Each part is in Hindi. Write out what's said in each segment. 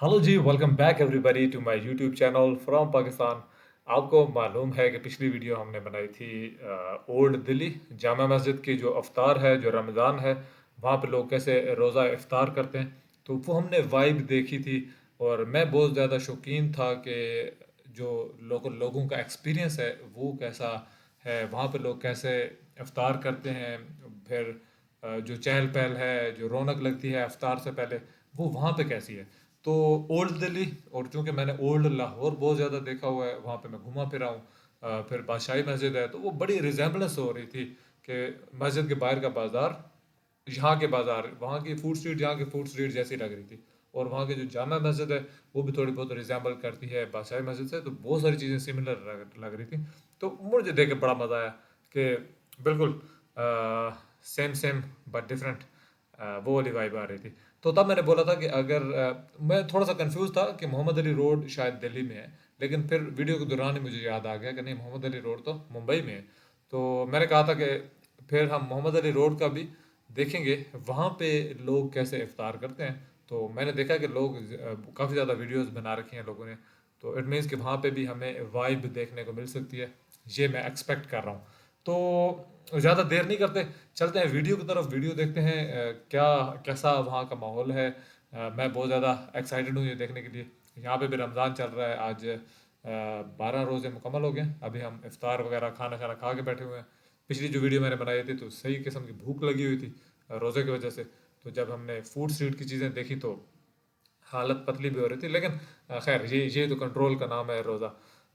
Hello ji, welcome back everybody to my YouTube channel from Pakistan. आपको मालूम है कि पिछली वीडियो हमने बनाई थी ओल्ड दिल्ली जामा मस्जिद की जो अफ्तार है, जो रमज़ान है, वहाँ पे लोग कैसे रोज़ा इफ्तार करते हैं। तो वो हमने वाइब देखी थी और मैं बहुत ज़्यादा शौकीन था कि जो लोगों का एक्सपीरियंस है वो कैसा है, वहाँ पे लोग कैसे इफ्तार करते हैं। फिर जो चहल पहल है, जो रौनक लगती है इफ्तार से पहले, वो वहाँ पे कैसी है। तो ओल्ड दिल्ली, और चूंकि मैंने ओल्ड लाहौर बहुत ज़्यादा देखा हुआ है, वहाँ पे मैं घुमा फिरा हूँ। फिर बादशाही मस्जिद है, तो वो बड़ी रिजेम्बलेंस हो रही थी कि मस्जिद के बाहर का बाज़ार, यहाँ के बाज़ार, वहाँ की फूड स्ट्रीट यहाँ की फूड स्ट्रीट जैसी लग रही थी। और वहाँ की जो जामा मस्जिद है वो भी थोड़ी बहुत रिजेंबल करती है बादशाही मस्जिद से, तो बहुत सारी चीज़ें सिमिलर लग रही थी। तो मुझे देख के बड़ा मज़ा आया कि बिल्कुल सेम सेम बट डिफरेंट, वो वाली वाइब आ रही थी। तो तब मैंने बोला था कि अगर मैं थोड़ा सा कंफ्यूज था कि मोहम्मद अली रोड शायद दिल्ली में है, लेकिन फिर वीडियो के दौरान ही मुझे याद आ गया कि नहीं, मोहम्मद अली रोड तो मुंबई में है। तो मैंने कहा था कि फिर हम मोहम्मद अली रोड का भी देखेंगे, वहाँ पे लोग कैसे इफ्तार करते हैं। तो मैंने देखा कि लोग काफ़ी ज़्यादा वीडियोस बना रखी हैं लोगों ने, तो इट मीन्स कि वहाँ पे भी हमें वाइब देखने को मिल सकती है। ये मैं एक्सपेक्ट कर रहा हूँ। तो ज़्यादा देर नहीं करते, चलते हैं वीडियो की तरफ। वीडियो देखते हैं क्या कैसा वहाँ का माहौल है। मैं बहुत ज़्यादा एक्साइटेड हूँ ये देखने के लिए। यहाँ पे भी रमज़ान चल रहा है, आज 12 रोज़े मुकम्मल हो गए। अभी हम इफ्तार वगैरह खाना खाना खा के बैठे हुए हैं। पिछली जो वीडियो मैंने बनाई थी तो सही किस्म की भूख लगी हुई थी रोज़े की वजह से। तो जब हमने फूड स्ट्रीट की चीज़ें देखी तो हालत पतली भी हो रही थी, लेकिन खैर ये तो कंट्रोल का नाम है रोज़ा।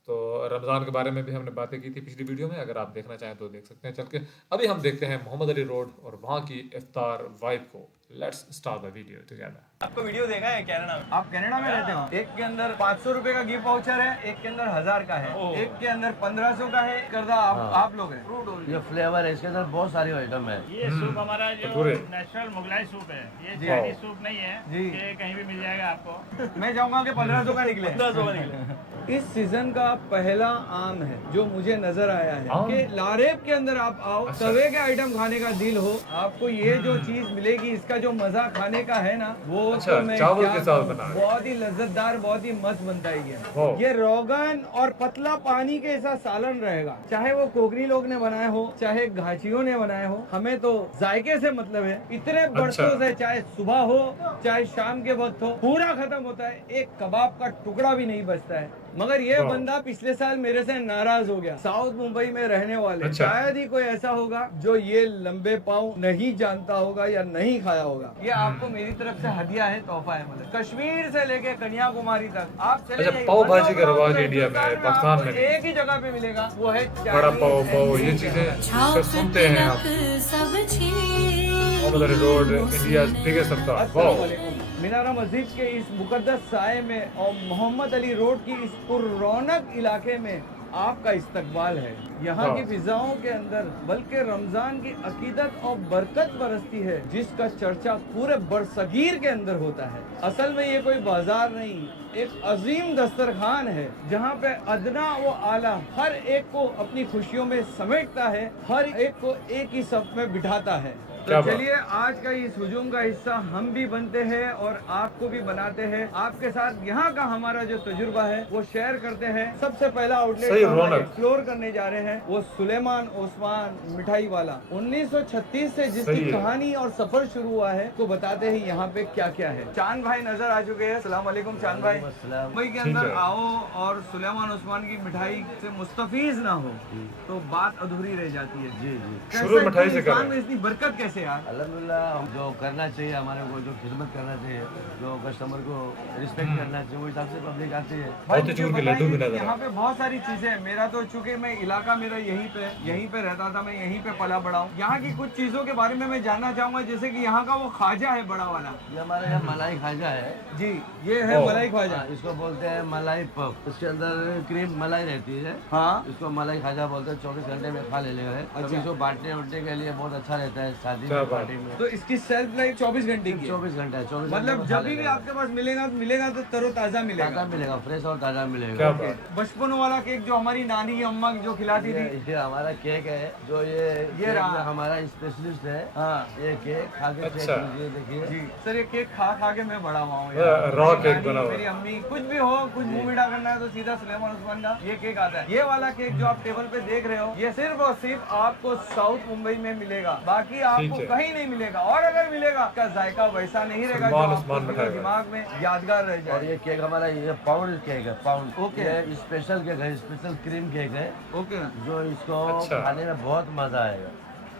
तो रमज़ान के बारे में भी हमने बातें की थी पिछली वीडियो में, अगर आप देखना चाहें तो देख सकते हैं चल के। अभी हम देखते हैं मोहम्मद अली रोड और वहाँ की इफ्तार वाइब को। Let's start the video together. आपको वीडियो देखा है कनाडा में? आप कनाडा में रहते हो? एक के अंदर 500 रुपए का गिफ्ट वाउचर है, एक के अंदर 1000 का है, ओह। एक के अंदर 1500 का है। करदा हाँ। आप लोग हैं। ये फ्लेवर है, इसके अंदर बहुत सारी आइटम है। ये सूप हमारा जो भटूरे। नेचुरल मुगलाई सूप है, ये जी। चाइनीज सूप नहीं है जी। कि कहीं भी मिल जाएगा आपको। मैं चाहूंगा कि 1500 का निकले। 1500 का निकले। इस सीजन का पहला आम है जो मुझे नजर आया है आम? कि लारेब के अंदर आप आओ, अच्छा। तवे के आइटम खाने का दिल हो, आपको ये जो चीज मिलेगी, इसका जो मजा खाने का है ना, वो अच्छा, तो मैं चावल क्या के साथ कहूँ, बना है। बहुत ही लज्जतदार, बहुत ही मस्त बनता है वाह। ये रोगन और पतला पानी के ऐसा सालन रहेगा। चाहे वो कोकरी लोग ने बनाया हो, चाहे घाचियों ने बनाया हो, हमें तो जायके से मतलब है। इतने बरसों से, चाहे सुबह हो चाहे शाम के वक्त हो, पूरा खत्म होता है, एक कबाब का टुकड़ा भी नहीं बचता है। मगर ये वाह। बंदा पिछले साल मेरे से नाराज हो गया। साउथ मुंबई में रहने वाले अच्छा। शायद ही कोई ऐसा होगा जो ये लंबे पाव नहीं जानता होगा या नहीं खाया होगा। ये आपको मेरी तरफ से हदिया है, तोहफा है। मतलब कश्मीर से लेके कन्याकुमारी तक आप चले अच्छा, जाइए, पाव भाजी मतलब का रिवाज पूरे इंडिया में, हिंदुस्तान पाकिस्तान आपको में नहीं। एक ही जगह पे मिलेगा, वो है बड़ा पाव पाव, ये चाइनीज। चीज़ें फिर सुनते हैं हम। Mohammad Ali road India biggest iftar. वाह। अस्सलामुअलैकुम। मीनारा मस्जिद के इस मुकद्दस साए में और मोहम्मद अली रोड की इस पुररौनक इलाके में आपका इस्तकबाल है। यहाँ की हाँ। फिजाओं के अंदर बल्कि रमजान की अकीदत और बरकत बरसती है, जिसका चर्चा पूरे बरसगीर के अंदर होता है। असल में ये कोई बाजार नहीं, एक अजीम दस्तरखान है जहाँ पे अदना व आला हर एक को अपनी खुशियों में समेटता है, हर एक को एक ही सफ में बिठाता है। तो क्या बात। चलिए, आज का इस हुजूम का हिस्सा हम भी बनते हैं और आपको भी बनाते हैं। आपके साथ यहाँ का हमारा जो तजुर्बा है वो शेयर करते हैं। सबसे पहला आउटलेट सही जो हम रौनक। एक्सप्लोर करने जा रहे हैं वो सुलेमान ओस्मान मिठाई वाला। 1936 से जिसकी सही है। कहानी और सफर शुरू हुआ है, तो बताते हैं यहाँ पे क्या क्या है। चांद भाई नजर आ चुके हैं। सलाम वालेकुम चांद भाई। अस्सलाम। मुंबई के ठीक अंदर है। आओ और सुलेमान ओस्मान की मिठाई से मुस्तफीज ना हो तो बात अधूरी रह जाती है। जी जी। शुरू कैसे मिठाई से इंसान करें। में इतनी बरकत कैसे यार? अल्हम्दुलिल्लाह, हम जो करना चाहिए हमारे को, जो खिदमत करना चाहिए, जो कस्टमर को रिस्पेक्ट करना चाहिए, वो हिसाब से पब्लिक आती है। बहुत ही चूर के लड्डू भी नजर यहाँ आ। पे बहुत सारी चीजें हैं। मेरा तो चूंकि मैं इलाका मेरा यहीं पे रहता था, मैं यहीं पे पला बड़ा हूँ। यहाँ की कुछ चीजों के बारे में मैं जानना चाहूंगा, जैसे कि यहाँ का वो खाजा है बड़ा वाला। ये हमारे यहाँ मलाई खाजा है। जी, ये है ओह। मलाई ख्वाजा। हाँ, इसको बोलते हैं मलाई पफ। इसके अंदर क्रीम मलाई रहती है। हाँ। इसको मलाई खाजा बोलते हैं। 24 घंटे में खा ले है। अच्छा। कभी इसको बांटने उठने के लिए बहुत अच्छा रहता है। शादी शादी क्या में बात। पार्टी में तो इसकी सेल्फ लाइफ 24 घंटे की है। 24 घंटा है, 24 मतलब घंटे जब में भी खा आपके पास मिलेगा तो तरोताजा मिलेगा। ताज़ा मिलेगा, फ्रेश और ताज़ा मिलेगा। क्या ओके। बात। बचपन वाला केक जो हमारी नानी अम्मा जो खिलाती थी। ये हमारा केक है, जो ये केक रहा। में हमारा स्पेशलिस्ट है। हाँ ये केक खा के चेक अच्छा। कीजिए, देखिए। जी सर, ये केक खा खा के मैं बड़ा हुआ हूँ रॉ मेरी केक नानी, बना हुआ। मेरी अम्मी, कुछ भी हो, कुछ मुंह मीठा करना है तो सीधा सुलेमान उस्मान का ये केक आता है। ये वाला केक जो आप टेबल पे देख रहे हो, ये सिर्फ और सिर्फ आपको साउथ मुंबई में मिलेगा, बाकी आपको ठीक है। कहीं नहीं मिलेगा। और अगर मिलेगा इसका जायका वैसा नहीं रहेगा जो सलमान आपको उस्मान पूरे मिठाई दिमाग में यादगार रह और जाए। ये केक हमारा ये पाउंड केक है, पाउंड। ओके। ये स्पेशल केक है, स्पेशल क्रीम केक है, ओके। जो इसको अच्छा। खाने में बहुत मजा आएगा।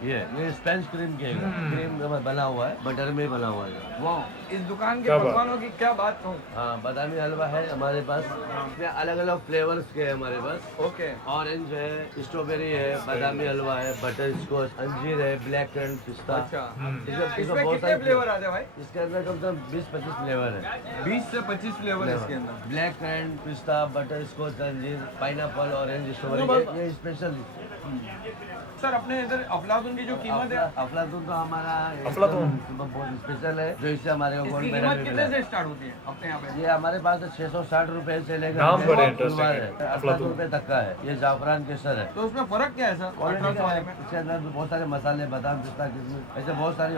ये स्पेनिश क्रीम केक है, क्रीम में बना हुआ है, बटर में बना हुआ है। वाह, इस दुकान के क्या बात। पकवानों की क्या बात कहूँ। हाँ, बादामी हलवा है हमारे पास, इसमें अलग अलग फ्लेवर्स के है हमारे पास। ओके। ऑरेंज है, स्ट्रॉबेरी है, बादामी हलवा है, बटर स्कॉच, अंजीर है, ब्लैक करंट पिस्ता। अच्छा, इसमें इसमें बहुत कितने सारे फ्लेवर आते हैं भाई? इसके अंदर कम से कम 20-25 फ्लेवर है। 20 से 25 फ्लेवर है इसके अंदर। ब्लैक करंट पिस्ता, बटर स्कॉच, अंजीर, पाइनएप्पल, ऑरेंज, स्ट्रॉबेरी, ये स्पेशल। सर, अपने इधर अफलातून की जो कीमत है, अफलातून तो हमारा अफलातून। बहुत स्पेशल है, जो इससे हमारे को गोल्ड इसकी मेडल कीमत भी कितने मिला। से स्टार्ट होती है अपने यहाँ पे? ये हमारे पास 660 रुपए से लेकर नाम बड़े बहुत interesting फुलवार है, है, अफलातून। 800 रुपए तक का है। ये जाफरान केसर है। तो उसमें फर्क क्या है सर? क्वालिटी अल्ट्रास का वाले है, में? इसके अंदर बहुत सारे मसाले, बादाम, पिस्ता, किशमिश, ऐसे बहुत सारे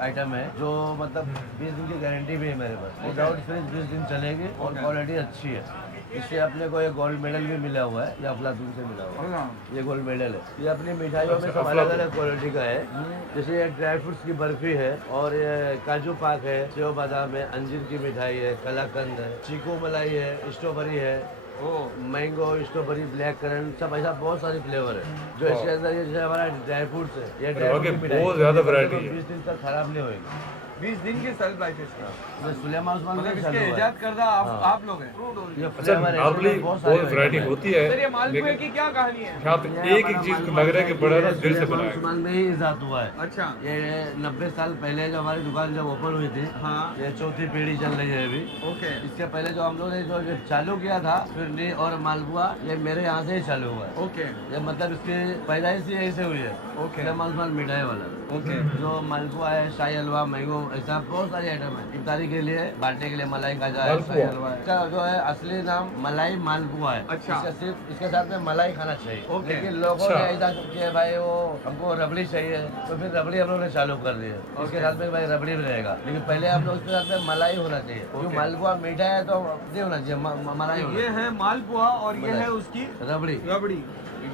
आइटम है, जो मतलब 20 दिन की गारंटी भी है मेरे पास। विदाउट फ्रिज 20 दिन चलेगी और क्वालिटी अच्छी है। इससे अपने को ये गोल्ड मेडल भी मिला हुआ है, ये अफलातून से मिला हुआ है। ये गोल्ड मेडल है। ये अपनी मिठाइयों में अच्छा, सब अलग अलग क्वालिटी का है। जैसे ये ड्राई फ्रूट्स की बर्फी है, और ये काजू पाक है, सेव बादाम है, अंजीर की मिठाई है, कलाकंद है, चीकू मलाई है, स्ट्रॉबेरी है, मैंगो, स्ट्रॉबेरी, ब्लैक करंट, सब ऐसा बहुत सारे फ्लेवर है। जो इसके अंदर ये जैसे हमारा ड्राई फ्रूट्स है, ये ड्राई आगे फ्रूट की मिठाई बहुत है। ज्यादा ये variety है। 20 दिन तक खराब नहीं होगी। 20 दिन की सेल्फ लाइफ है इसकी। ये सुलेमान उस्मान मतलब का इसके चालू है। इजाद करदा हाँ। आप लोग हैं। ये अच्छा, फ्लेवर है, नॉर्मली इसमें बहुत सारे वैरायटी आइटम है। होती है, सर, ये मालपुए लेकिन की क्या कहानी है? यहाँ पे एक एक चीज को लग रहा है कि बड़ा ना दिल से बनाया है। उस्मान में ही इजाद हुआ है। अच्छा। ये 90 साल पहले जो हमारी दुकान जब ओपन हुई थी, हाँ। ये चौथी पीढ़ी चल रही है अभी। ओके। इसके पहले जो हम लोग ने जो चालू किया था फिरनी और मालपुआ, ये मेरे यहाँ से ही चालू हुआ है। ओके। ये मतलब इसकी पैदाइश ही यहीं से हुई है। ओके। सुलेमान उस्मान मिठाई वाला। ओके। जो मालपुआ है, शाही हलवा, मैंगो, ऐसा बहुत सारे आइटम है। इफ्तारी के लिए बांटने के लिए मलाई खाजा है, मालपुआ। शाही हलवा है। इसका जो है असली नाम मलाई मालपुआ है। अच्छा। सिर्फ इसके साथ में मलाई खाना चाहिए। ओके। लेकिन लोगों अच्छा। ने ऐसा किया भाई वो हमको रबड़ी चाहिए, तो फिर रबड़ी हम लोग ने चालू कर दी है। इसके साथ में भाई रबड़ी भी रहेगा, लेकिन पहले हम लोग इसके साथ में मलाई होना चाहिए। क्योंकि मालपुआ मीठा है तो नहीं होना चाहिए, मलाई होना ये है मालपुआ और ये है उसकी चाहिए। रबड़ी। रबड़ी।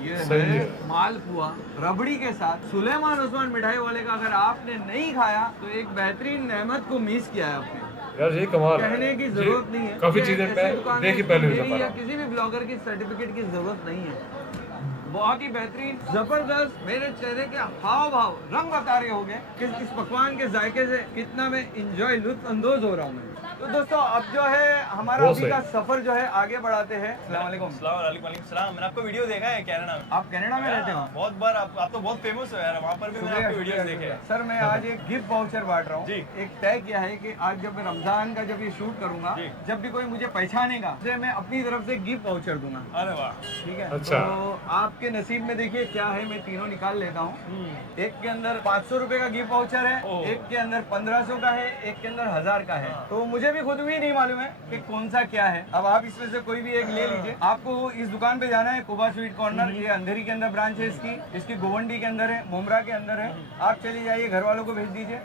ये सही है है। मालपुआ रबड़ी के साथ। सुलेमान उस्मान मिठाई वाले का अगर आपने नहीं खाया तो एक बेहतरीन नेमत को मिस किया है आपने। यार ये कमाल है। कहने की ये जरूरत नहीं है। काफी ये चीजें ऐसी दुकान मैं देखी है पहले मेरी दफा या रहा हूँ। किसी भी ब्लॉगर की सर्टिफिकेट की जरूरत नहीं है। बहुत ही बेहतरीन, जबरदस्त, मेरे चेहरे के हाव भाव रंग बता रहे होंगे कि इस पकवान के जायके से कितना मैं इंजॉय लुत्फ अंदोज हो रहा हूँ मैं। तो दोस्तों, अब जो है हमारा वो अभी सही। का सफर जो है आगे बढ़ाते हैं। अस्सलाम वालेकुम। वालेकुम सलाम। मैंने आपका वीडियो देखा है कनाडा में। आप कनाडा में रहते हो? बहुत बार आप तो बहुत फेमस हो यार, वहाँ पर भी मैंने शुक्रिया, आपके वीडियोस शुक्रिया, देखे हैं। सर, मैं आज एक गिफ्ट वाउचर बांट रहा हूँ। जी। एक तय किया है कि आज जब मैं रमजान का जब ये शूट करूंगा, जी। जब भी कोई मुझे पहचानेगा तो मैं अपनी तरफ से गिफ्ट वाउचर दूंगा। अरे वाह। ठीक है। अच्छा। तो आपके नसीब में देखिए क्या है, मैं तीनों निकाल लेता हूँ। एक के अंदर 500 रुपए का गिफ्ट वाउचर है, ओह। एक के अंदर 1500 का है, एक के अंदर 1000 का है। तो मुझे भी खुद भी नहीं मालूम है कि कौन सा क्या है। अब आप इसमें से कोई भी एक ले लीजिए। आपको इस दुकान पे जाना है, कुबा स्वीट कॉर्नर। ये अंधेरी के अंदर ब्रांच है इसकी गोवंडी के अंदर है, मुमरा के अंदर है। आप चली जाइए, घर वालों को भेज दीजिए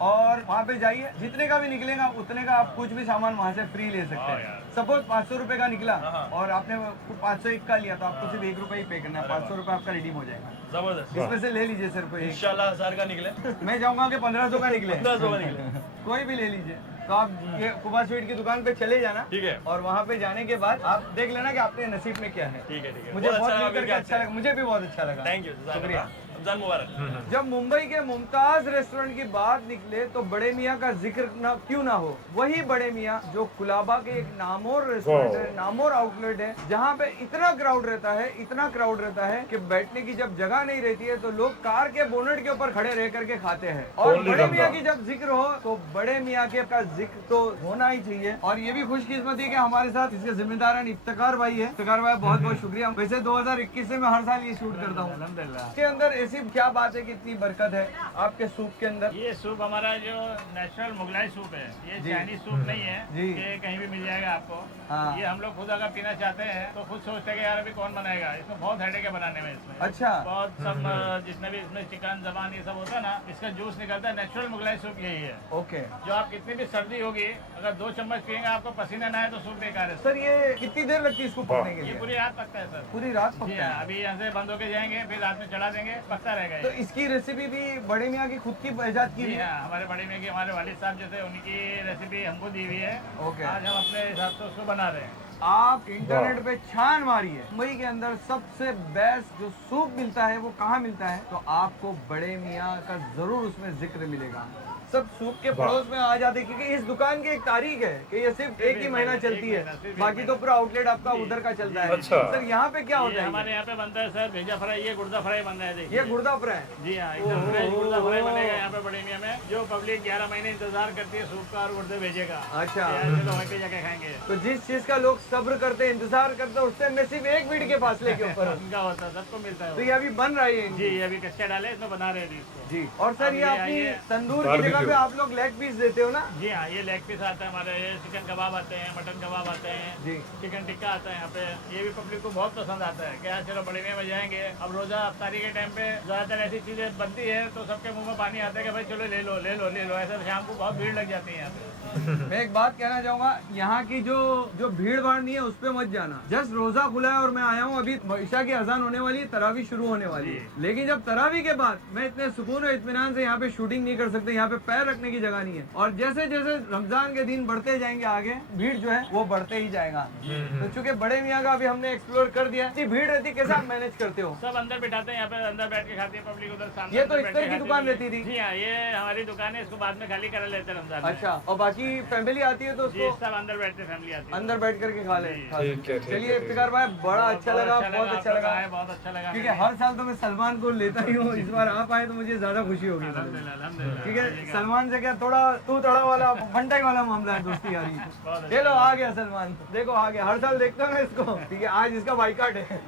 और वहाँ पे जाइए। जितने का भी निकलेगा उतने का आप कुछ भी सामान वहाँ से फ्री ले सकते हैं। सपोज 500 रुपए का निकला और आपने 501 का लिया तो आपको सिर्फ 1 रुपया ही पे करना है। 500 रुपए आपका रिडीम हो जाएगा। जबरदस्त। इसमें से ले लीजिए सर कोई एक। इंशाल्लाह 1000 का निकले। मैं चाहूंगा कि 1500 का निकले। 1500 का निकले। कोई भी ले लीजिए। तो आप ये कुबा स्वीट की दुकान पे चले जाना। ठीक है। और वहाँ पे जाने के बाद आप देख लेना कि आपके नसीब में क्या है। ठीक है। मुझे बहुत लगा, मिलकर के अच्छा लगा। मुझे भी बहुत अच्छा लगा। Thank you. शुक्रिया। रमजान मुबारक। जब मुंबई के मुमताज रेस्टोरेंट की बात निकले तो बड़े मियाँ का जिक्र क्यों ना हो। वही बड़े मियाँ जो कुलाबा के एक नामोर रेस्टोरेंट है, नामोर आउटलेट है, जहाँ पे इतना क्राउड रहता है कि बैठने की जब जगह नहीं रहती है तो लोग कार के बोनेट के ऊपर खड़े रह करके खाते हैं। और Only बड़े रमजान। मियाँ की जब जिक्र हो तो बड़े मियाँ के का जिक्र तो होना ही चाहिए। और ये भी खुशकिस्मती है कि हमारे साथ इसके जिम्मेदार इफ्तिकार भाई है। इफ्तिकार भाई बहुत बहुत शुक्रिया। वैसे 2021 से मैं हर साल ये शूट करता हूँ। इसके अंदर सिर्फ क्या बात है कि इतनी बरकत है आपके सूप के अंदर? ये सूप हमारा जो नेचुरल मुगलाई सूप है, ये जी। चाइनीज सूप नहीं है जी। कि कहीं भी मिल जाएगा आपको। हाँ। ये हम लोग खुद अगर पीना चाहते हैं तो खुद सोचते हैं कि यार अभी कौन बनाएगा, इसमें बहुत हेडेक है बनाने में। इसमें अच्छा। बहुत सब जितने भी इसमें चिकन जबान ये सब होता है ना, इसका जूस निकलता है। नेचुरल मुगलाई सूप यही है ओके जो आप कितनी भी सर्दी होगी, अगर 2 चम्मच पियेंगे आपको पसीना ना आए तो सूप बेकार है। सर, ये कितनी देर लगती है इसको पकने के ये लिए? पूरी रात पकता है सर। पूरी रात जी पकता हाँ, है? अभी यहाँ से बंद होके जाएंगे, फिर रात में चढ़ा देंगे, पकता रहेगा तो ये। इसकी रेसिपी भी बड़े मियाँ की खुद की इजाद की जी हुई है? हाँ, हमारे बड़ी में की हमारे वालिद साहब जैसे उनकी रेसिपी हमको दी हुई है। ओके। आज हम अपने हिसाब से उसको बना रहे हैं। आप इंटरनेट पे छान मारिए, मुंबई के अंदर सबसे बेस्ट जो सूप मिलता है वो कहाँ मिलता है, तो आपको बड़े मियाँ का जरूर उसमें जिक्र मिलेगा। सब सूप के पड़ोस में आ जाते हैं, क्योंकि इस दुकान की एक तारीख है कि ये सिर्फ एक ही महीना चलती है, बाकी तो पूरा आउटलेट आपका उधर का चलता है। अच्छा। सर, यहाँ पे क्या ये होता है? हमारे यहाँ पे बनता है सर भेजा फ्राई, ये गुर्दा फ्राई बन रहा है देखिए। ये गुर्दा फ्राई है। जी हाँ, एकदम फ्रेश गुर्दा फ्राई बनेगा यहाँ पे बड़ी मियाँ में। जो पब्लिक 11 महीने इंतजार करती है सूप का और गुर्दे भेजेगा। अच्छा। तो वहीं पे जाके खाएंगे। तो जिस चीज का लोग सब्र करते हैं, इंतजार करते हैं, उससे मैं सिर्फ 1 मिनट के फासले के ऊपर हूँ। उनका होता है, सबको मिलता है तो वो। ये अभी बन रहा है ये? जी, ये अभी कच्चा डाले, इसमें बना रहे हैं अभी इसको। जी। और सर, ये अब ये अपनी आइए। तंदूर की Barbecue। जगह पे आप लोग लेग पीस देते हो ना? जी हाँ, ये लेग पीस आता है हमारे, ये चिकन कबाब आते हैं, मटन कबाब आते हैं, जी। चिकन टिक्का आता है यहाँ पे। ये भी पब्लिक को बहुत पसंद आता है कि यार चलो बड़े में जाएंगे। अब रोजा अफ्तारी के टाइम पे ज्यादातर ऐसी चीजें बनती है तो सबके मुंह में पानी आता है कि भाई चलो ले लो ले लो ले लो। ऐसा शाम को बहुत भीड़ लग जाती है यहाँ पे। मैं एक बात कहना चाहूंगा, यहाँ की जो भीड़ भाड़ नहीं है उस पे मत जाना। जस्ट रोजा खुला है और मैं आया हूँ, अभी ईशा की अजान होने वाली है, तरावी शुरू होने वाली है। लेकिन जब तरावी के बाद मैं इतने सुकून और इत्मीनान से यहाँ पे शूटिंग नहीं कर सकते, यहाँ पे पैर रखने की जगह नहीं है। और जैसे जैसे रमजान के दिन बढ़ते जाएंगे आगे, भीड़ जो है वो बढ़ते ही जाएगा। तो चूंकि बड़े मियाँ का अभी हमने एक्सप्लोर कर दिया, इतनी भीड़ रहती है, कैसे आप मैनेज करते हो? सब अंदर बिठाते हैं यहाँ पे, अंदर बैठ के खाती है पब्लिक, उधर सामने ये तो अंदर बैठ इफ्तार के की खाती दुकान है। रहती थी? जी हाँ, ये हमारी दुकान है, इसको बाद में खाली करा लेते हैं रमजान में। अच्छा। और बाकी फैमिली आती है तो जी, उसको सब अंदर बैठते फैमिली आती है। अंदर बैठ करके खा ले। ठीक है, ठीक है, चलिए ठीक है। इफ्तिकार भाई, बड़ा अच्छा लगा, बहुत अच्छा लगा। बहुत अच्छा लगा। क्योंकि हर साल तो मैं सलमान को लेता ही हूँ, इस बार आप आए तो मुझे ज्यादा खुशी होगी। अल्हम्दुलिल्लाह, अल्हम्दुलिल्लाह। ठीक है, सलमान से क्या थोड़ा तू तड़ा वाला फंटे वाला मामला है, दोस्ती यारी। चलो आ गया सलमान, देखो आ गया, हर साल देखता हूँ ना इसको। ठीक है, आज इसका बाइकाट है।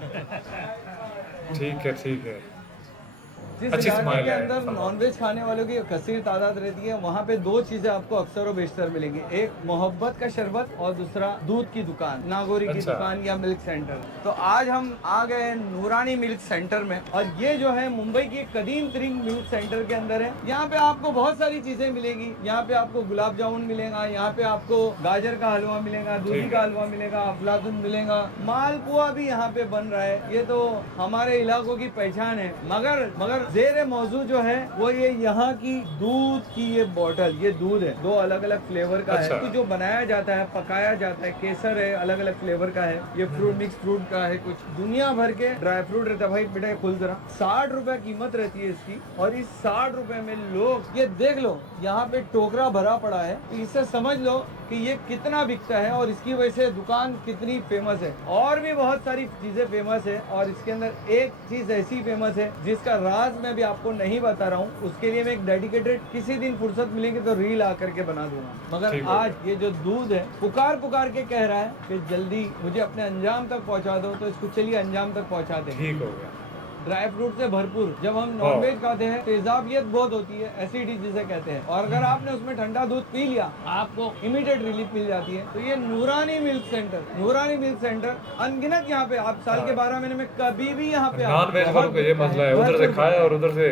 ठीक है, ठीक है। जिस अच्छी इलाके स्माइल के है अंदर सलमान। नॉनवेज खाने वालों की कसीर तादाद रहती है, वहाँ पे 2 चीजें आपको अक्सर और बेशतर मिलेंगी। एक मोहब्बत का शरबत और दूसरा दूध की दुकान, नागौरी की अच्छा। दुकान या मिल्क सेंटर। तो आज हम आ गए हैं नूरानी मिल्क सेंटर में, और ये जो है मुंबई की कदीम तरीन मिल्क सेंटर के अंदर है। यहाँ पे आपको बहुत सारी चीजें मिलेगी। यहाँ पे आपको गुलाब जामुन मिलेगा, यहाँ पे आपको गाजर का हलवा मिलेगा, दूधी ठीक का है। हलवा मिलेगा, अफलातुन मिलेगा, मालपुआ भी यहाँ पे बन रहा है। ये तो हमारे इलाकों की पहचान है। मगर जेर मौजू जो है वो ये यहाँ की दूध की ये बोतल, ये दूध है, 2 अलग अलग फ्लेवर का अच्छा। है। तो जो बनाया जाता है, पकाया जाता है, केसर है, अलग अलग फ्लेवर का है, ये फ्रूट मिक्स फ्रूट का है, कुछ दुनिया भर के ड्राई फ्रूट रहता है। भाई बेटा खुल जरा, 60 रुपए कीमत रहती है इसकी, और इस 60 रुपए में लोग ये देख लो, यहाँ पे टोकरा भरा पड़ा है। तो इससे समझ लो कि ये कितना बिकता है और इसकी वजह से दुकान कितनी फेमस है। और भी बहुत सारी चीजें फेमस है, और इसके अंदर एक चीज ऐसी फेमस है जिसका राज मैं भी आपको नहीं बता रहा हूँ। उसके लिए मैं एक डेडिकेटेड, किसी दिन फुर्सत मिलेगी तो रील आकर के बना दूंगा। मगर ठीक है। आज ये जो दूध है पुकार के कह रहा है कि जल्दी मुझे अपने अंजाम तक पहुंचा दो, तो इसको चलिए अंजाम तक पहुंचा दें। ठीक हो गया। ड्राई फ्रूट से भरपूर। जब हम नॉनवेज खाते हैं तेजाबियत बहुत होती है, एसिडिटी जिसे कहते हैं, और अगर आपने उसमें ठंडा दूध पी लिया आपको इमीडिएट रिलीफ मिल जाती है। तो ये नूरानी मिल्क सेंटर अनगिनत यहाँ पे आप साल के 12 महीने में कभी भी यहाँ पे नॉन वेज वालों का ये मसला है, उधर से खाया और उधर से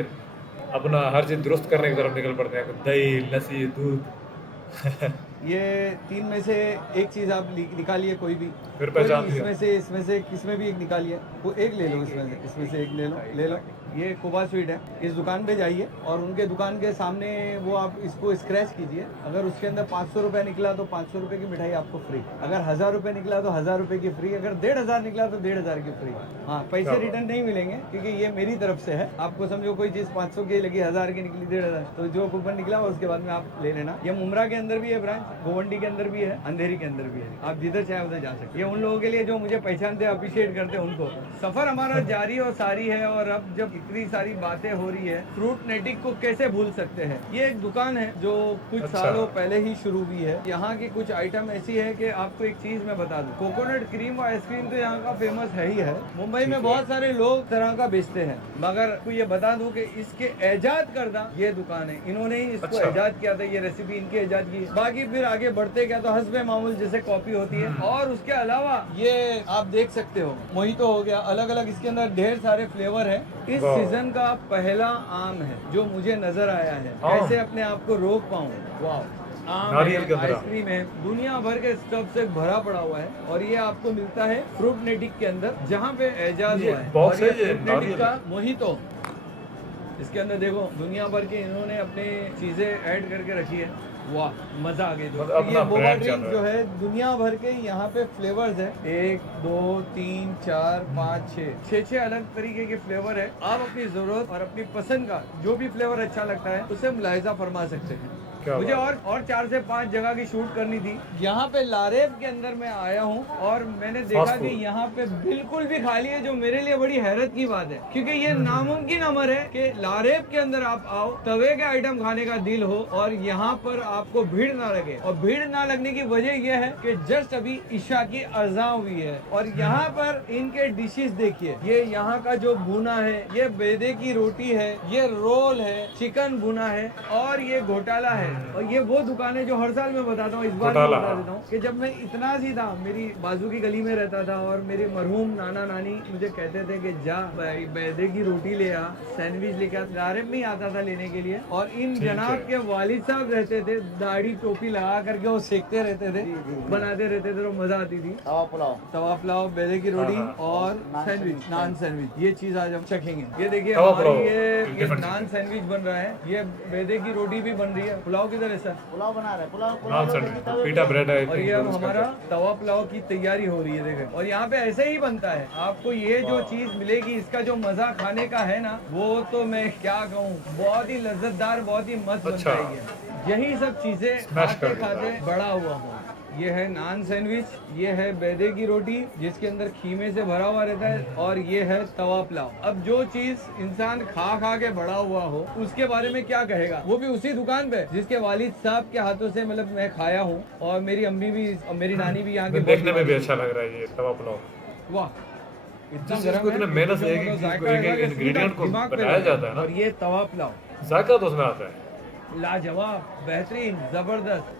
अपना हर चीज दुरुस्त करने की तरफ निकल पड़ते हैं। दही, लस्सी, दूध। ये 3 में से एक चीज आप निकालिए, कोई भी, फिर कोई पहचान भी, लिया। इसमें से किसमें भी एक निकालिए, वो एक ले लो, इसमें से एक ले लो। ये कोबा स्वीट है। इस दुकान पे जाइए और उनके दुकान के सामने वो आप इसको स्क्रैच कीजिए। अगर उसके अंदर 500 रुपए निकला तो 500 रुपए की मिठाई आपको फ्री। अगर 1000 रुपए निकला तो 1000 रुपए की फ्री। अगर 1500 निकला तो 1500 की फ्री। हाँ, पैसे रिटर्न नहीं मिलेंगे क्योंकि ये मेरी तरफ से है। आपको समझो कोई चीज 500 की लगी, 1000 की निकली, 1500, तो जो कूपन निकला उसके बाद में आप ले लेना। ये मुमरा के अंदर भी है ब्रांच, गोवंडी के अंदर भी है, अंधेरी के अंदर भी है। आप जिधर चाहे उधर जा सकते हैं। ये उन लोगों के लिए जो मुझे पहचानते, अप्रिशिएट करते हैं, उनको। सफर हमारा जारी और सारी है, और अब जब इतनी सारी बातें हो रही है, फ्रूट नेटिक को कैसे भूल सकते हैं। ये एक दुकान है जो कुछ अच्छा। सालों पहले ही शुरू हुई है। यहाँ की कुछ आइटम ऐसी है कि आपको एक चीज मैं बता दूं, कोकोनट क्रीम और आइसक्रीम तो यहाँ का फेमस है ही है। मुंबई ठीक में है। बहुत सारे लोग तरह का बेचते हैं, मगर आपको ये बता दूं कि इसके ऐजाद करदा ये दुकान है, इन्होंने ही इसको अच्छा। ऐजाद किया था। ये रेसिपी इनके ऐजाद की है। बाकी फिर आगे बढ़ते क्या तो हस्बे मामूल जैसे कॉपी होती है। और उसके अलावा ये आप देख सकते हो, मोहितो हो गया, अलग अलग इसके अंदर ढेर सारे फ्लेवर है। इस वाह। सीजन का पहला आम है जो मुझे नजर आया है। आम। कैसे अपने आप को रोक पाऊँ। वाह, आम नारियल है, के अंदर आम। आइसक्रीम है, दुनिया भर के स्टफ से भरा पड़ा हुआ है। और ये आपको मिलता है फ्रूट नेटिक के अंदर, जहाँ पे एजाज हुआ है। बॉक्स और ये है ये, फ्रूट नेटिक नारियल। का मोहितो, इसके अंदर देखो दुनिया भर के इन्होंने अपने चीजें ऐड करके रखी है। वाह, मजा आ गई। मतलब तो अपना ये बोबा brand ड्रिंक चल रहा जो है दुनिया भर के यहाँ पे फ्लेवर्स है। 1 2 3 4 5 6 अलग तरीके के फ्लेवर है। आप अपनी जरूरत और अपनी पसंद का जो भी फ्लेवर अच्छा लगता है उसे मुलाहिजा फरमा सकते हैं। क्या मुझे बात और 4 से 5 जगह की शूट करनी थी। यहाँ पे लारेब के अंदर मैं आया हूँ और मैंने देखा Fast कि food। यहाँ पे बिल्कुल भी खाली है, जो मेरे लिए बड़ी हैरत की बात है, क्योंकि ये नामुमकिन अमर है कि लारेब के अंदर आप आओ, तवे के आइटम खाने का दिल हो और यहाँ पर आपको भीड़ ना लगे। और भीड़ ना लगने की वजह यह है कि जस्ट अभी ईशा की अज़ान हुई है और यहाँ पर इनके डिशेस देखिए। ये यहाँ का जो भुना है, ये बेदे की रोटी है, ये रोल है, चिकन भुना है और ये घोटाला है। और ये वो दुकान है जो हर साल मैं बताता हूँ, इस बार मैं घोटाला। बता देता हूँ कि जब मैं इतना सी था, मेरी बाजू की गली में रहता था और मेरे मरहूम नाना नानी मुझे कहते थे कि जा भाई बेदे की रोटी ले आ, सैंडविच लेके आ। लारेब में ही आता था लेने के लिए। और इन ठीक जनाब है। के वालिद साहब रहते थे, दाढ़ी टोपी लगा करके वो सेकते रहते थे, बनाते रहते थे, तो मजा आती थी। तवा पुलाव, बेदे की रोटी हाँ, और सैंडविच, नान सैंडविच, ये चीज आज हम चखेंगे। ये देखिए तवा हमारी पुलाव, ये different नान सैंडविच बन रहा है, ये बेदे की रोटी भी बन रही है। पुलाव किधर है सर? पुलाव बना रहे हैं, पुलाव नान सैंडविच, पीटा ब्रेड है। और ये अब हमारा तवा पुलाव की तैयारी हो रही है, देखें। और यहाँ पे ऐसे ही बनता है। आपको ये जो चीज मिलेगी, इसका जो मजा खाने का है ना, वो तो मैं क्या कहूँ, बहुत ही लज्जतदार, बहुत ही मस्त अच्छा। बनता है ये। यही सब चीजें Smash खाते कर देता खाते है। बड़ा हुआ हूँ। ये है नान सैंडविच, ये है बेदे की रोटी जिसके अंदर खीमे से भरा हुआ रहता है, और ये है तवा पुलाव। अब जो चीज इंसान खा खा के बड़ा हुआ हो, उसके बारे में क्या कहेगा, वो भी उसी दुकान पे जिसके वालिद साहब के हाथों से मतलब मैं खाया हूँ। और मेरी अम्मी भी और मेरी नानी भी यहाँ की देखने में भी बहुत अच्छा लग रहा है ये तवा पुलाव। वाह, इतना जिस चीज गरम को इतने है, मेहनत से जो एक एक मतलब चीज को जायका एक एक है कि ingredient को दिमाग पे बनाया लगा। जाता है ना। और ये तवा पुलाव जायका तो उसमें आता है। लाजवाब, बेहतरीन, जबरदस्त।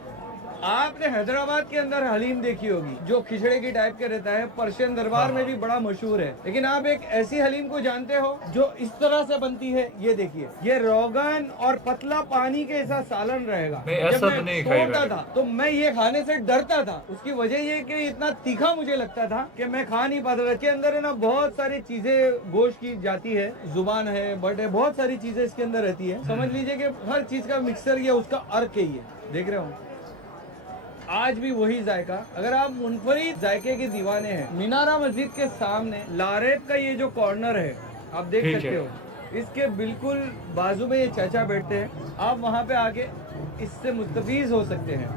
आपने हैदराबाद के अंदर हलीम देखी होगी जो खिचड़े की टाइप के रहता है, पर्शियन दरबार में भी बड़ा मशहूर है। लेकिन आप एक ऐसी हलीम को जानते हो जो इस तरह से बनती है? ये देखिए, ये रोगन और पतला पानी के ऐसा सालन रहेगा। नहीं, ऐसा जब तो मैं नहीं खाई छोटा मैंने। था तो मैं ये खाने से डरता था। उसकी वजह ये कि इतना तीखा मुझे लगता था कि मैं खा नहीं पाता था। इसके अंदर है ना बहुत सारी चीजें गोश्त की जाती है, जुबान है, बट है, बहुत सारी चीजें इसके अंदर रहती है। समझ लीजिए कि हर चीज का मिक्सर या उसका अर्क है ये। देख रहे हो, आज भी वही जायका। अगर आप मुनफरिद जायके के दीवाने हैं, मीनारा मस्जिद के सामने लारेब का ये जो कॉर्नर है, आप देख ठीक सकते है। हो, इसके बिल्कुल बाजू में ये चाचा बैठते हैं। आप वहाँ पे आके इससे मुस्तफीज हो सकते हैं।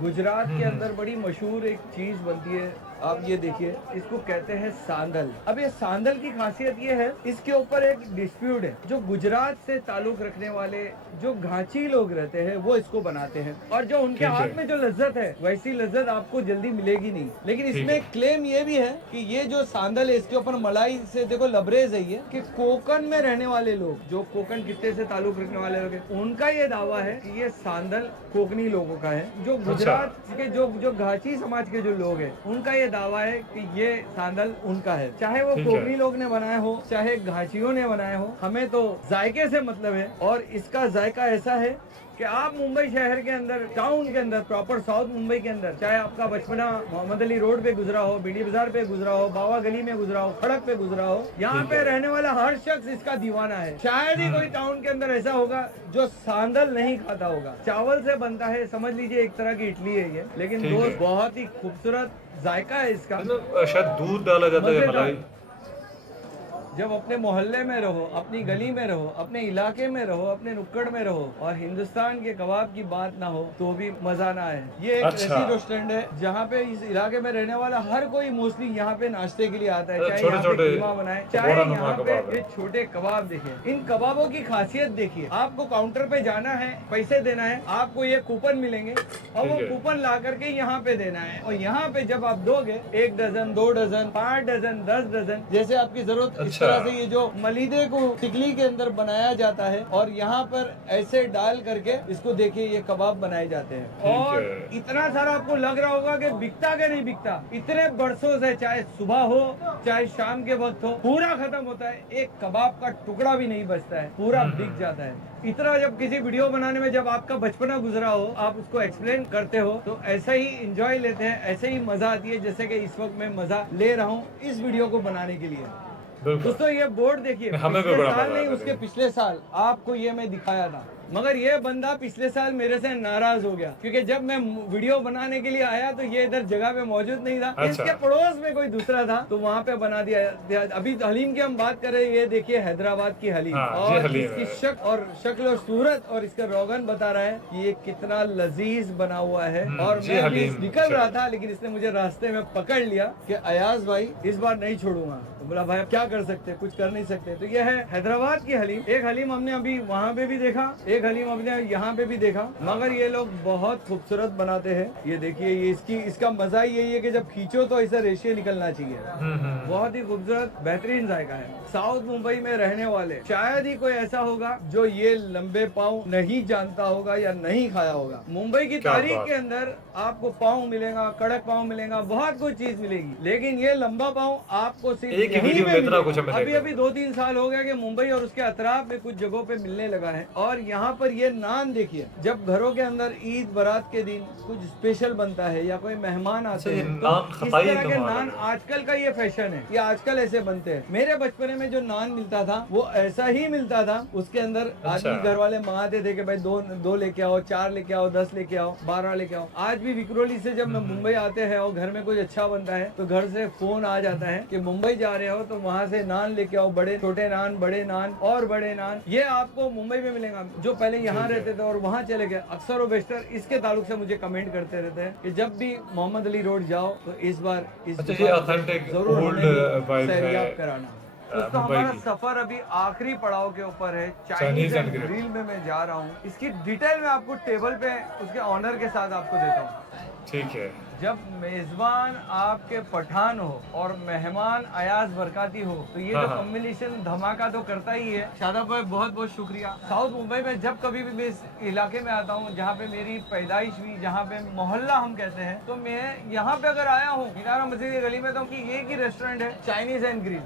गुजरात के अंदर बड़ी मशहूर एक चीज बनती है, आप ये देखिए, इसको कहते हैं सांदल। अब ये सांदल की खासियत ये है, इसके ऊपर एक डिस्प्यूट है। जो गुजरात से ताल्लुक रखने वाले जो घाची लोग रहते हैं वो इसको बनाते हैं, और जो उनके ठीक है। हाथ में जो लज्जत है वैसी लज्जत आपको जल्दी मिलेगी नहीं। लेकिन ठीक इसमें है। क्लेम ये भी है कि ये जो सांदल है, इसके ऊपर मलाई से देखो लबरेज है ये, कि कोकन में रहने वाले लोग, जो कोकन खित्ते से ताल्लुक रखने वाले लोग हैं, उनका ये दावा है कि ये सांदल कोकनी लोगों का है। जो गुजरात के जो घाची समाज के जो लोग हैं, उनका ये दावा है कि ये सांदल उनका है। चाहे वो ठीक है। कोकनी लोग ने बनाया हो, चाहे घाचियों ने बनाया हो, हमें तो जायके से मतलब है। और इसका जायका ऐसा है कि आप मुंबई शहर के अंदर, टाउन के अंदर, प्रॉपर साउथ मुंबई के अंदर, चाहे आपका बचपना मोहम्मद अली रोड पे गुजरा हो, बीडी बाजार पे गुजरा हो, बावा गली में गुजरा हो, खड़क पे गुजरा हो, यहाँ ठीक पे है। रहने वाला हर शख्स इसका दीवाना है। शायद ही कोई टाउन के अंदर ऐसा होगा जो सांदल नहीं खाता होगा। चावल से बनता है, समझ लीजिए एक तरह की इडली है ये, लेकिन ठीक दोस्त है। बहुत ही खूबसूरत जायका है इसका। मतलब शायद दूध डाला जाता है, मजेदार। मलाई। जब अपने मोहल्ले में रहो, अपनी गली में रहो, अपने इलाके में रहो, अपने नुक्कड़ में रहो और हिंदुस्तान के कबाब की बात ना हो तो भी मजा ना आए। ये एक अच्छा। ऐसी रेस्टोरेंट है जहाँ पे इस इलाके में रहने वाला हर कोई मोस्टली यहाँ पे नाश्ते के लिए आता है, चाहे यहाँ पे छोटे-छोटे कीमा बनाए, चाहे बोरा नुमा यहाँ पे कबाब है। ये छोटे कबाब देखिए। इन कबाबों की खासियत देखिए, आपको काउंटर पे जाना है, पैसे देना है, आपको ये कूपन मिलेंगे और वो ठीक है। कूपन ला करके यहाँ पे देना है और यहाँ पे जब आप दोगे 1 डजन, 2 डजन, 5 डजन, 10 डजन, जैसे आपकी जरूरत, इस अच्छा। तरह से ये जो मलीदे को टिकली के अंदर बनाया जाता है और यहाँ पर ऐसे डाल करके इसको देखिए ये कबाब बनाए जाते हैं। ठीक और है। इतना सारा आपको लग रहा होगा कि बिकता के नहीं बिकता, इतने बरसों से, चाहे सुबह हो चाहे शाम के वक्त हो, पूरा खत्म होता है, एक कबाब का टुकड़ा भी नहीं बचता है, पूरा बिक जाता है। इतना जब किसी वीडियो बनाने में जब आपका बचपना गुजरा हो, आप उसको एक्सप्लेन करते हो तो ऐसा ही एंजॉय लेते हैं, ऐसे ही मजा आती है जैसे कि इस वक्त मैं मजा ले रहा हूँ इस वीडियो को बनाने के लिए। बिल्कुल। दोस्तों ये बोर्ड देखिए, हमें भी पिछले बड़ा साल मजा नहीं आया उसके था। पिछले साल आपको ये मैं दिखाया था, मगर ये बंदा पिछले साल मेरे से नाराज हो गया क्योंकि जब मैं वीडियो बनाने के लिए आया तो ये इधर जगह पे मौजूद नहीं था। अच्छा। इसके पड़ोस में कोई दूसरा था तो वहाँ पे बना दिया। अभी हलीम की हम बात कर रहे हैं, ये देखिए हैदराबाद की हलीम, हाँ, ये और हलीम इसकी है। शक्ल और सूरत और इसका रोगन बता रहा है कि ये कितना लजीज बना हुआ है। और जी मैं अभी हलीम, निकल रहा अच्छा। था लेकिन इसने मुझे रास्ते में पकड़ लिया कि अयाज भाई इस बार नहीं छोड़ूंगा। तो बोला भाई अब क्या कर सकते, कुछ कर नहीं सकते। तो ये है हैदराबाद की हलीम। एक हलीम हमने अभी वहाँ पे भी देखा, एक हलीम हमने यहाँ पे भी देखा, मगर ये लोग बहुत खूबसूरत बनाते हैं। ये देखिए, ये इसका मजा ही यही है कि जब खींचो तो ऐसा रेशे निकलना चाहिए। बहुत ही खूबसूरत बेहतरीन जायका है। साउथ मुंबई में रहने वाले शायद ही कोई ऐसा होगा जो ये लंबे पाव नहीं जानता होगा या नहीं खाया होगा। मुंबई की क्या तारीख बात। के अंदर आपको पाव मिलेगा, कड़क पाव मिलेगा, बहुत कुछ चीज मिलेगी, लेकिन ये लंबा पाव आपको सिर्फ एक ही यहीं वीडियो पे में इतना मिलेगा। कुछ हमें अभी देखने अभी 2-3 साल हो गया कि मुंबई और उसके अतराफ में कुछ जगहों पे मिलने लगा है। और यहाँ पर ये नान देखिए, जब घरों के अंदर ईद बारात के दिन कुछ स्पेशल बनता है या कोई मेहमान आते ये हैं नान तो इस खताई तरह के नुमा नान लग रहा है। आजकल का ये फैशन है, ये आजकल ऐसे बनते हैं। मेरे बचपने में जो नान मिलता था वो ऐसा ही मिलता था। उसके अंदर आदमी घर वाले मंगाते थे कि भाई दो लेके आओ, 4 लेके आओ, 10 लेके आओ, 12 लेके आओ। आज भी विक्रोली से जब मुंबई आते हैं और घर में कुछ अच्छा बनता है तो घर से फोन आ जाता है कि मुंबई जा रहे हो तो वहाँ से नान लेके आओ, बड़े छोटे नान, बड़े नान और बड़े नान। ये आपको मुंबई में मिलेगा। जो पहले यहाँ रहते थे और वहाँ चले गए, अक्सर और बेशतर इसके ताल्लुक से मुझे कमेंट करते रहते हैं कि जब भी मोहम्मद अली रोड जाओ तो इस बार इस अच्छा, ये दुकान पे authentic जरूर old हमें भी vibe है, सैरियाब कराना। दोस्तों मुंबई हमारा की। सफर अभी आखिरी पड़ाव के ऊपर है, Chinese Chinese and and grill। Grill में मैं जा रहा हूँ। इसकी डिटेल मैं आपको टेबल पे उसके ऑनर के साथ आपको देता हूँ। ठीक है। जब मेजबान आपके पठान हो और मेहमान अयाज बरकाती हो तो ये जो हाँ। कॉम्बिनेशन धमाका तो करता ही है। शादाब भाई बहुत बहुत शुक्रिया। साउथ मुंबई में जब कभी भी मैं इस इलाके में आता हूँ जहाँ पे मेरी पैदाइश हुई, जहाँ पे मोहल्ला हम कहते हैं, तो मैं यहाँ पे अगर आया हूँ मीनारा मस्जिद की गली में तो कि ये की रेस्टोरेंट है चाइनीज एंड ग्रिल।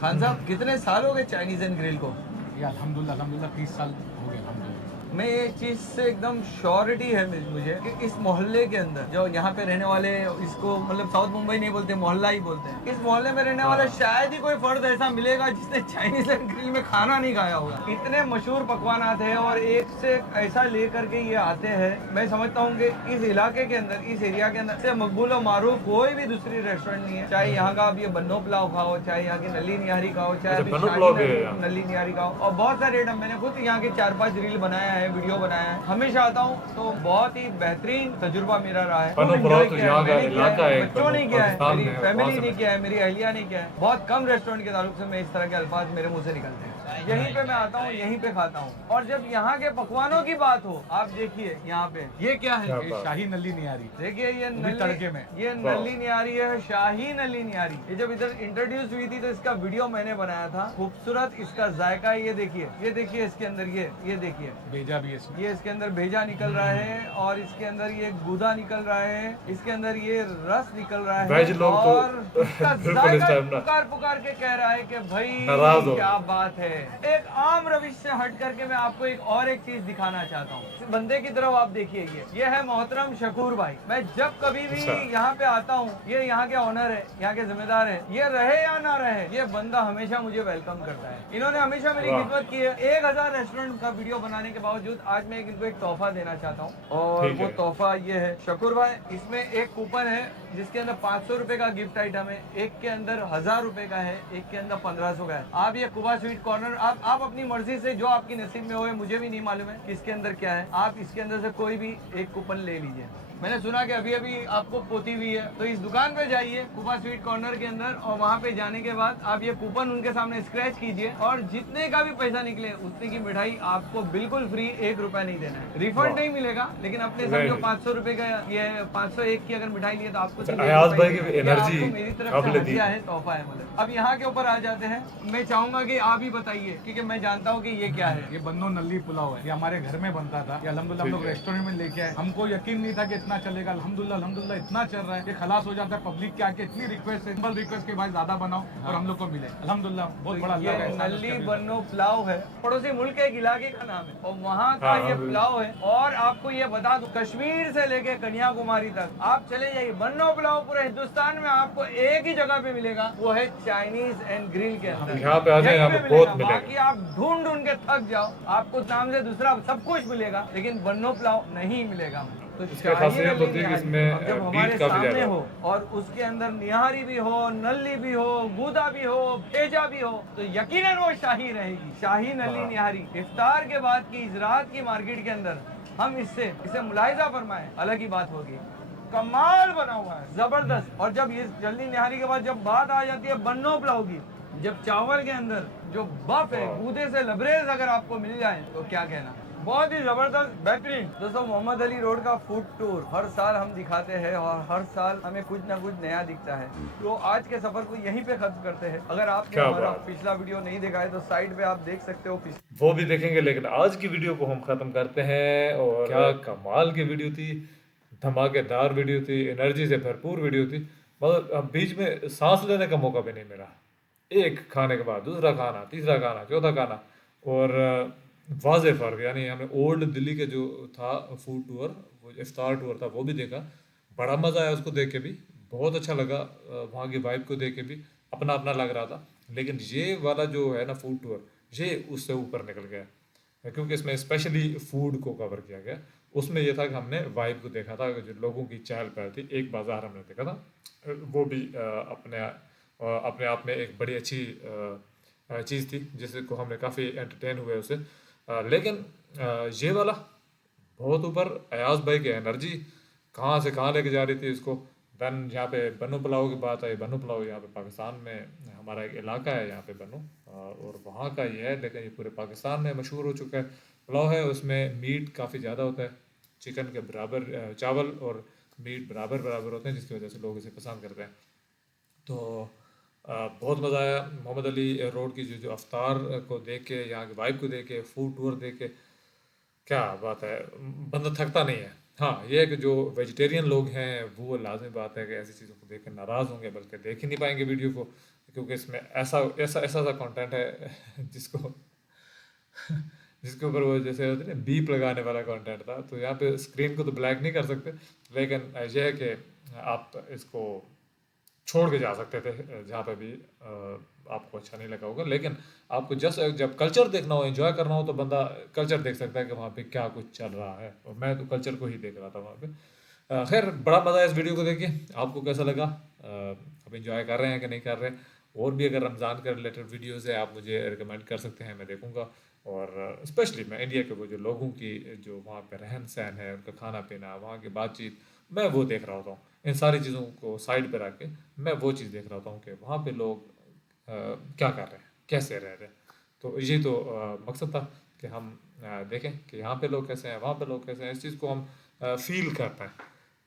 खान साहब कितने साल हो गए चाइनीज एंड ग्रिल को? ये अल्हम्दुलिल्लाह 30 साल हो गए अल्हम्दुलिल्लाह। मैं ये चीज से एकदम श्योरिटी है मुझे कि इस मोहल्ले के अंदर जो यहाँ पे रहने वाले, इसको मतलब साउथ मुंबई नहीं बोलते, मोहल्ला ही बोलते हैं, इस मोहल्ले में रहने वाला शायद ही कोई फर्द ऐसा मिलेगा जिसने चाइनीज एंड ग्रिल में खाना नहीं खाया होगा। इतने मशहूर पकवानात है और एक से ऐसा लेकर के ये आते हैं। मैं समझता हूँ कि इस इलाके के अंदर, इस एरिया के अंदर से मकबूल और मारूफ कोई भी दूसरी रेस्टोरेंट नहीं है। चाहे यहाँ का आप ये बन्नो पुलाव खाओ, चाहे यहाँ की नली निहारी खाओ, चाहे अच्छा, अभी बन्नो शाही पुलाव भी है यहाँ। नली निहारी खाओ, और बहुत सारे आइटम। मैंने खुद यहाँ के 4-5 रील बनाया है, वीडियो बनाया है। हमेशा आता हूँ तो बहुत ही बेहतरीन तजुर्बा मेरा रहा है। बन्नो खूब पुलाव enjoy तो किया है, यहाँ का मैंने किया इलाका है, है, बच्चों ने किया है, पाकिस्तान मेरी में, फैमिली वहाँ ने से किया है, मेरी अहलिया ने किया है। बहुत कम रेस्टोरेंट के ताल्लुक से मैं इस तरह के अल्फाज मेरे मुंह से निकलते हैं। यहीं पे मैं आता हूँ, यहीं पे खाता हूँ। और जब यहाँ के पकवानों की बात हो, आप देखिए यहाँ पे ये क्या है? क्या ये बात। शाही नली निहारी। देखिए ये वो भी तड़के में। ये नली निहारी है, शाही नली निहारी। ये जब इधर इंट्रोड्यूस हुई थी तो इसका वीडियो मैंने बनाया था। खूबसूरत इसका जायका, ये देखिए इसके अंदर ये देखिए, भेजा भी है इसमें। ये इसके अंदर भेजा निकल रहा है और इसके अंदर ये गुदा निकल रहा है, इसके अंदर ये रस निकल रहा है। वेज लोग तो और इसका बिल्कुल इस जायका टाइम ना पुकार के कह रहा है कि भाई नाराज हो। क्या बात है, है। एक आम रविश से हट करके मैं आपको और एक चीज दिखाना चाहता हूँ। इस बंदे की तरफ आप देखिए, ये है मोहतरम शकूर भाई। मैं जब कभी भी अच्छा। यहाँ पे आता हूँ, ये यहाँ के ऑनर है, यहाँ के जिम्मेदार है, ये रहे या ना रहे, ये बंदा हमेशा मुझे वेलकम करता है। इन्होंने हमेशा मेरी वाह। खिदमत की है। 1000 रेस्टोरेंट का वीडियो बनाने के बावजूद आज मैं इनको एक तोहफा देना चाहता हूँ, और ठीक वो है। तोहफा ये है शकूर भाई। इसमें एक कूपन है जिसके अंदर 500 रुपए का गिफ्ट आइटम है, एक के अंदर 1000 रुपए का है, एक के अंदर 1500 का है। आप ये कुबा स्वीट कॉर्नर आप अपनी मर्जी से, जो आपकी नसीब में हो, मुझे भी नहीं मालूम है कि इसके अंदर क्या है, आप इसके अंदर से कोई भी एक कूपन ले लीजिए। मैंने सुना कि अभी अभी आपको पोती हुई है, तो इस दुकान पे जाइए कुबा स्वीट कॉर्नर के अंदर, और वहाँ पे जाने के बाद आप ये कूपन उनके सामने स्क्रैच कीजिए, और जितने का भी पैसा निकले उतने की मिठाई आपको बिल्कुल फ्री, 1 रुपया नहीं देना है। रिफंड नहीं मिलेगा, लेकिन अपने समझो 500 रुपए का, ये 501 की अगर मिठाई लिए तो आपको सिर्फ 1 अयाज रुपया भाई की ही देना है। ये एनर्जी आपको मेरी तरफ काबिल से दी। हदिया है, तोहफा है मतलब। अब यहाँ के ऊपर आ जाते हैं, मैं चाहूंगा कि आप ही बताइए, क्योंकि मैं जानता हूँ कि ये क्या है। ये बन्नो नल्ली पुलाव है, ये हमारे घर में बनता था, ये अल्हम्दुलिल्लाह हम लोग ठीक है। रेस्टोरेंट में लेके आए। हमको यकीन नहीं था कि इतना चलेगा। अल्हम्दुलिल्लाह अल्हम्दुलिल्लाह इतना चल रहा है कि खलास हो जाता है पब्लिक के आके। इतनी रिक्वेस्ट है, सिंपल रिक्वेस्ट के भाई ज्यादा बनाओ और हम लोग को मिले। अल्हम्दुलिल्लाह बहुत बड़ा ये अल्लाह का एहसान है नल्ली उसके लिए। बन्नो पुलाव है, पड़ोसी मुल्क के एक इलाके का नाम है, और वहाँ का हाँ, ये बिल्कुल। पुलाव है। और आपको ये बता दूं, कश्मीर से लेके कन्याकुमारी तक आप चले जाइए, बन्नो पुलाव पूरे हिंदुस्तान में आपको एक ही जगह पे मिलेगा, वो है चाइनीज एंड ग्रिल के अंदर। यहाँ पे आ जाए, यहीं यहाँ पे बहुत मिलेगा। बाकी आप ढूंढ ढूंढ के थक जाओ, आपको नाम से दूसरा सब कुछ मिलेगा, लेकिन बन्नो पुलाव नहीं मिलेगा। तो इसकी चाहिए खासियत नल्ली होती है कि निहारी। इसमें, अब जब मीट हमारे काफी सामने ज्यादा हो और उसके अंदर निहारी भी हो, नल्ली भी हो, गूदा भी हो, भेजा भी हो, तो यकीनन वो शाही रहेगी। शाही नल्ली हाँ। निहारी इफ्तार के बाद की इस रात की मार्केट के अंदर हम इसे मुलाहिजा फरमाएं, अलग ही बात होगी। कमाल बना हुआ है, जबरदस्त। और जब ये जल्दी निहारी के बाद जब बात आ जाती है बन्नो पुलाव की, जब चावल के अंदर जो बफ है, गूदे से लबरेज अगर आपको मिल जाए तो क्या कहना। बहुत ही जबरदस्त, बेहतरीन। दोस्तों, मोहम्मद अली रोड का फूड टूर हर साल हम दिखाते हैं, और हर साल हमें कुछ ना कुछ नया दिखता है। तो आज के सफर को यहीं पे खत्म करते हैं। अगर आपने क्या हमारा बात। पिछला वीडियो नहीं देखा है तो साइड पे आप देख सकते हो। वो भी देखेंगे, लेकिन आज की वीडियो को हम खत्म करते हैं। और क्या कमाल की वीडियो थी, धमाकेदार वीडियो थी, एनर्जी से भरपूर वीडियो थी। मगर अब बीच में सांस लेने का मौका भी नहीं मिला। एक खाने के बाद दूसरा खाना, तीसरा खाना, चौथा खाना। और वाज़े फ़र्क, यानी हमें ओल्ड दिल्ली के जो था फूड टूर, वो इफ्तार टूर था, वो भी देखा। बड़ा मज़ा आया उसको देख के भी, बहुत अच्छा लगा। वहाँ की वाइब को देख के भी अपना अपना लग रहा था। लेकिन ये वाला जो है ना फूड टूर, ये उससे ऊपर निकल गया, क्योंकि इसमें स्पेशली फूड को कवर किया गया। उसमें यह था कि हमने वाइब को देखा था, जो लोगों की चहल पहल थी। एक बाज़ार हमने देखा था, वो भी अपने आप में एक बड़ी अच्छी चीज़ थी, जिसको हमने काफ़ी एंटरटेन हुए उससे। लेकिन ये वाला बहुत ऊपर, अयाज भाई की एनर्जी कहाँ से कहाँ लेके जा रही थी इसको। देन यहाँ पे बन्नू पुलाव की बात आई। बन्नू पुलाव यहाँ पे पाकिस्तान में हमारा एक इलाका है यहाँ पे बन्नू, और वहाँ का ये है, लेकिन ये पूरे पाकिस्तान में मशहूर हो चुका है। पुलाव है, उसमें मीट काफ़ी ज़्यादा होता है, चिकन के बराबर चावल और मीट बराबर बराबर होते हैं, जिसकी वजह से लोग इसे पसंद करते हैं। तो बहुत मज़ा आया मोहम्मद अली रोड की जो अफ्तार को देख के, यहाँ की वाइब को देख के, फूड टूर देख के। क्या बात है, बंदा थकता नहीं है। हाँ, ये है कि जो वेजिटेरियन लोग हैं वो लाजमी बात है कि ऐसी चीज़ों को देख कर नाराज़ होंगे, बल्कि देख ही नहीं पाएंगे वीडियो को, क्योंकि इसमें ऐसा ऐसा ऐसा सा कंटेंट है जिसको जिसके ऊपर वो जैसे होते हैं ना बीप लगाने वाला कंटेंट था। तो यहाँ पे स्क्रीन को तो ब्लैक नहीं कर सकते, लेकिन यह है कि आप इसको छोड़ के जा सकते थे जहाँ पे भी आपको अच्छा नहीं लगा होगा। लेकिन आपको जस्ट जब कल्चर देखना हो, एंजॉय करना हो, तो बंदा कल्चर देख सकता है कि वहाँ पे क्या कुछ चल रहा है। और मैं तो कल्चर को ही देख रहा था वहाँ पे। खैर, बड़ा मज़ा है इस वीडियो को देख के। आपको कैसा लगा? आप एंजॉय कर रहे हैं कि नहीं कर रहे? और भी अगर रमज़ान के रिलेटेड वीडियोज़ है, आप मुझे रिकमेंड कर सकते हैं, मैं देखूँगा। और स्पेशली मैं इंडिया के वो जो लोगों की जो वहाँ पे रहन सहन है, उनका खाना पीना, वहाँ की बातचीत, मैं वो देख रहा होता हूँ। इन सारी चीज़ों को साइड पे रख के मैं वो चीज़ देख रहा हूँ कि वहाँ पे लोग क्या कर रहे हैं, कैसे रह रहे हैं। तो ये तो मकसद था कि हम देखें कि यहाँ पे लोग कैसे हैं, वहाँ पे लोग कैसे हैं, इस चीज़ को हम फील कर पाएँ।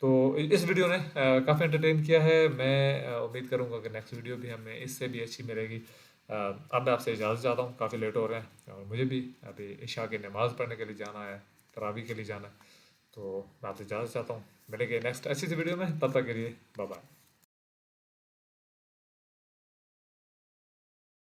तो इस वीडियो ने काफ़ी एंटरटेन किया है। मैं उम्मीद करूँगा कि नेक्स्ट वीडियो भी हमें इससे भी अच्छी मिलेगी। अब मैं आपसे इजाज़त चाहता हूँ, काफ़ी लेट हो रहे हैं और मुझे भी अभी इशा की नमाज़ पढ़ने के लिए जाना है, तरावी के लिए जाना है। तो मैं आपसे इजाज़त चाहता हूँ। मिलेंगे नेक्स्ट अच्छी सी वीडियो में, तब तक के लिए बाय बाय।